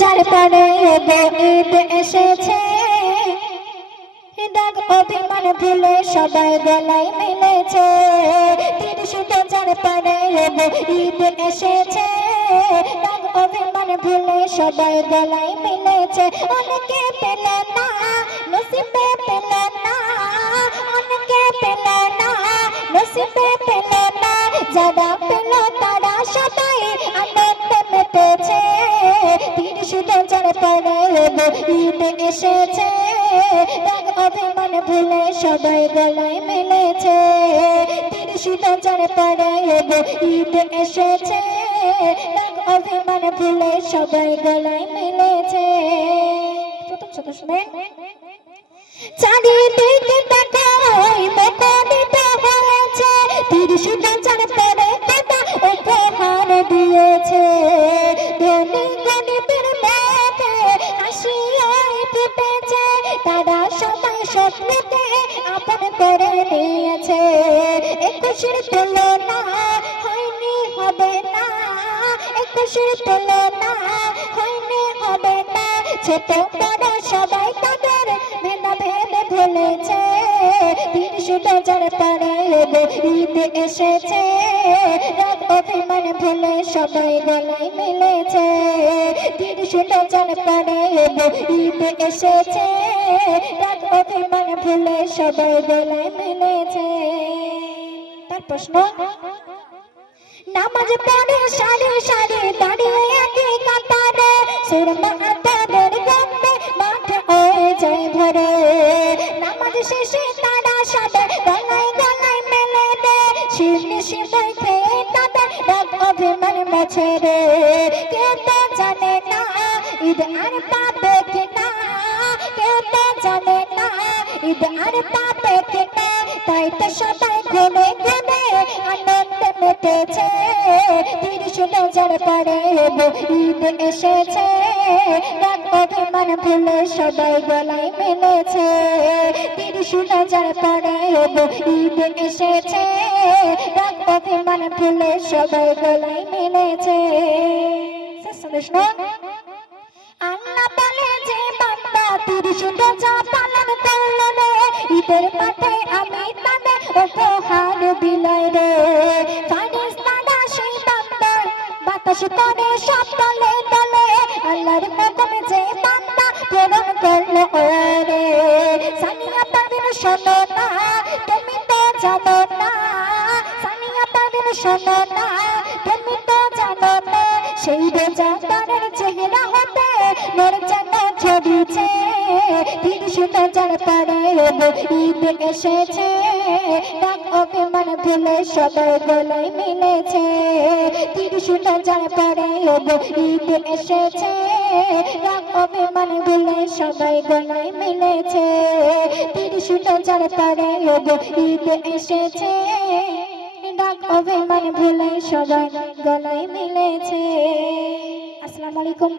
যার পরে ঈদ এসেছে, দাগ অভিমান ভুলে সবাই গলায় মিলেছে। ৩০ যার পরে ঈদ এসেছে, দাগ অভিমান ভুলে সবাই গলায় মিলেছে। অনেকে পেল না, নসিবে পেল না, অনেকে পেল না, নসিবে পেল না, যারা পেল তারা সবাই আনন্দে মেতেছে। ৩০ যার পরে ঈদ এসেছে, দাগ অভিমান ভুলে সবাই গলায় মিলেছে। ৩০ যার পরে ঈদ এসেছে, দাগ অভিমান ভুলে সবাই গলায় মিলেছে। প্রথম শত শুনেন। চারিদিকে দেখো মুখরিত হয়েছে, ৩০ যার পরে দাদা উপহার দিয়েছে। ধনী গরিবের মুখে হাসি ফুটেছে, তারা সবাই স্বপ্নকে আপন করে নিয়েছে। ২১-এর তুলনা হয়নি, হবে না, ২১-এর তুলনা হয়নি, হবে না। ছোট বড় সবাই তাদের ভেদাভেদ ভুলেছে। ৩০ যার পরে ঈদ এসেছে, দাগ অভিমান ভুলে সবাই গলায় মিলেছে। ৩০ যার পরে ঈদ এসেছে, দাগ অভিমান ভুলে সবাই গলায় মিলেছে। তার প্রশ্ন, নামাজ পড়ে সারি সারি দাঁড়িয়ে একই কাতারে, সুরমা আতরের গন্ধে মাঠে হয়ে যায় ভরে। নামাজ শেষে তারা সবাই গলায় গলায় মেলে দে, শিরনি শিবাই খেয়ে তাদের দাগ অভিমান মুছে রে। কেউ তো জানে না ঈদ আর পাবে কিনা, কেউ তো জানে না ঈদ আর পাবে কিনা, তাই তো সবাই ঘুরে ঘুরে আনন্দে মেতেছে। ৩০ যার পরে ঈদ এসেছে, দাগ অভিমান ভুলে সবাই গলায় মিলেছে। ৩০ যার পরে ঈদ এসেছে, দাগ অভিমান ভুলে সবাই গলায় মিলেছে। আল্লাহ বলে যে বান্দা ৩০ রোজা পালন করলো রে, ঈদের মাঠে আমি তাদের উপহার বিলাই রে। ফারিস্তারা সেই বান্দার বাতাস করে সব দলে দলে, আল্লাহর হুকুমে যে বান্দা পূরণ করলো ওরে। সানিয়া পারভিন শোনো না, তুমি তো জানো না, সানিয়া পারভিন শোনো না, তুমি তো জানো না, সেই রোজাদারের চেহারা হতে নূর যেন ঝরিছে। ৩০ যার পরে ঈদ এসেছে, দাগ অভিমান ভুলে সবাই গলায় মিলেছে। ৩০ যার পরে ঈদ এসেছে, দাগ অভিমান ভুলে সবাই গলায় মিলেছে। ৩০ যার পরে ঈদ এসেছে, দাগ অভিমান ভুলে সবাই গলায় মিলেছে। আসসালামু আলাইকুম।